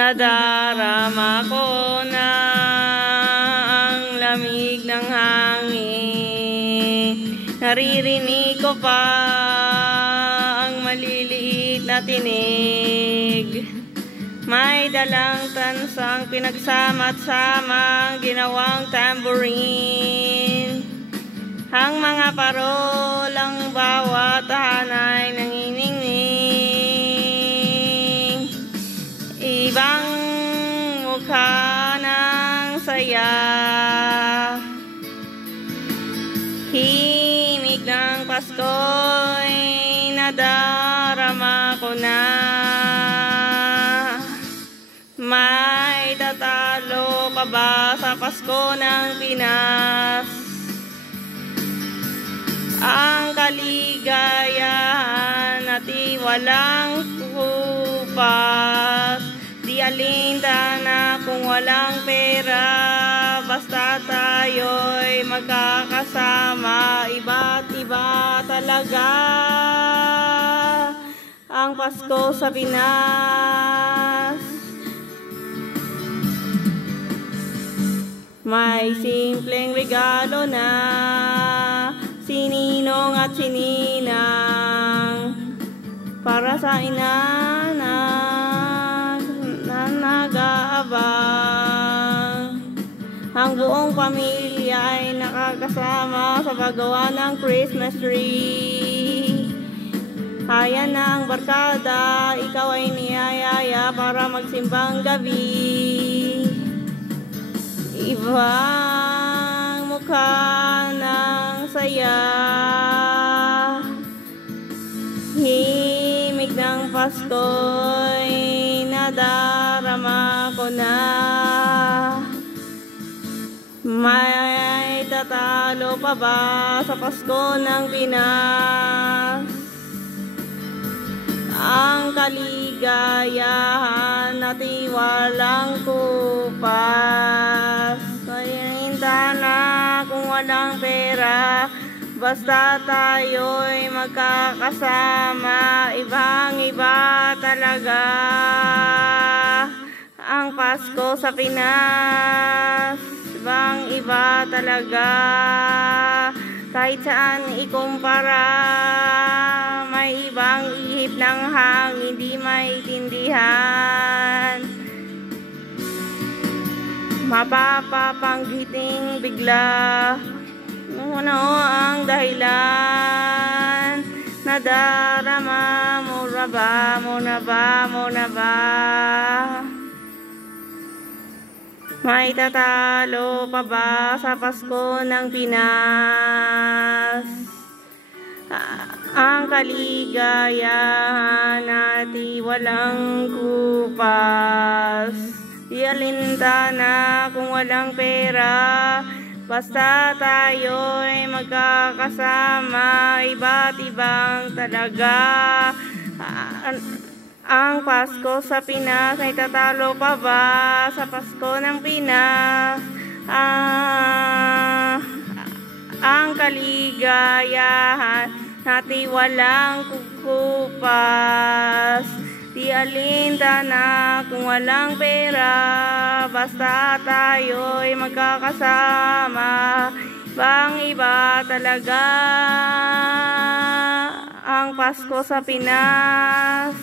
Nadarama ko na ang lamig ng hangin. Naririnig ko pa ang maliliit na tinig. May dalang tansang pinagsama't-samang ginawang tambourine. Ang mga parol ang bawat hanay nanginingning. Ibang mukha ng saya. Himig ng Pasko'y nadarama ko na. May tatalo pa ba sa Pasko ng Pinas? Ang kaligayahan natin walang kupas. Di alinda na kung walang pera, basta tayo'y magkakasama. Iba't iba talaga ang Pasko sa Pinas. May simpleng regalo na sininong at sininang para sa inanak na nag-aabang. Ang buong pamilya ay nakakasama sa paggawa ng Christmas tree. Ayan na ang barkada, ikaw ay niyayaya para magsimbang gabi. Ibang mukha ng saya. Himig ng Pasko'y nadarama ko na. May tatalo pa ba sa Pasko ng Pinas? Ang kaligayahan natin walang kupas. Hinda na kung walang pera, basta tayo'y magkakasama. Ibang iba talaga ang Pasko sa Pinas. Ibang iba talaga. Kahit saan ikumpara, may ibang ihip ng hangin, hindi maintindihan. Mapapapanggiting bigla kung ano ang dahilan. Nadarama mo na ba? May tatalo pa ba sa Pasko ng Pinas? Ang kaligayahan natin walang kupas. Di alinda na kung walang pera, basta tayo'y magkakasama. Iba't ibang talaga ang Pasko sa Pinas. Ay tatalo pa ba sa Pasko ng Pinas? Ang kaligayahan natin walang kukupas. Di alinda na kung walang pera, basta tayo'y magkakasama. Ibang iba talaga ang Pasko sa Pinas.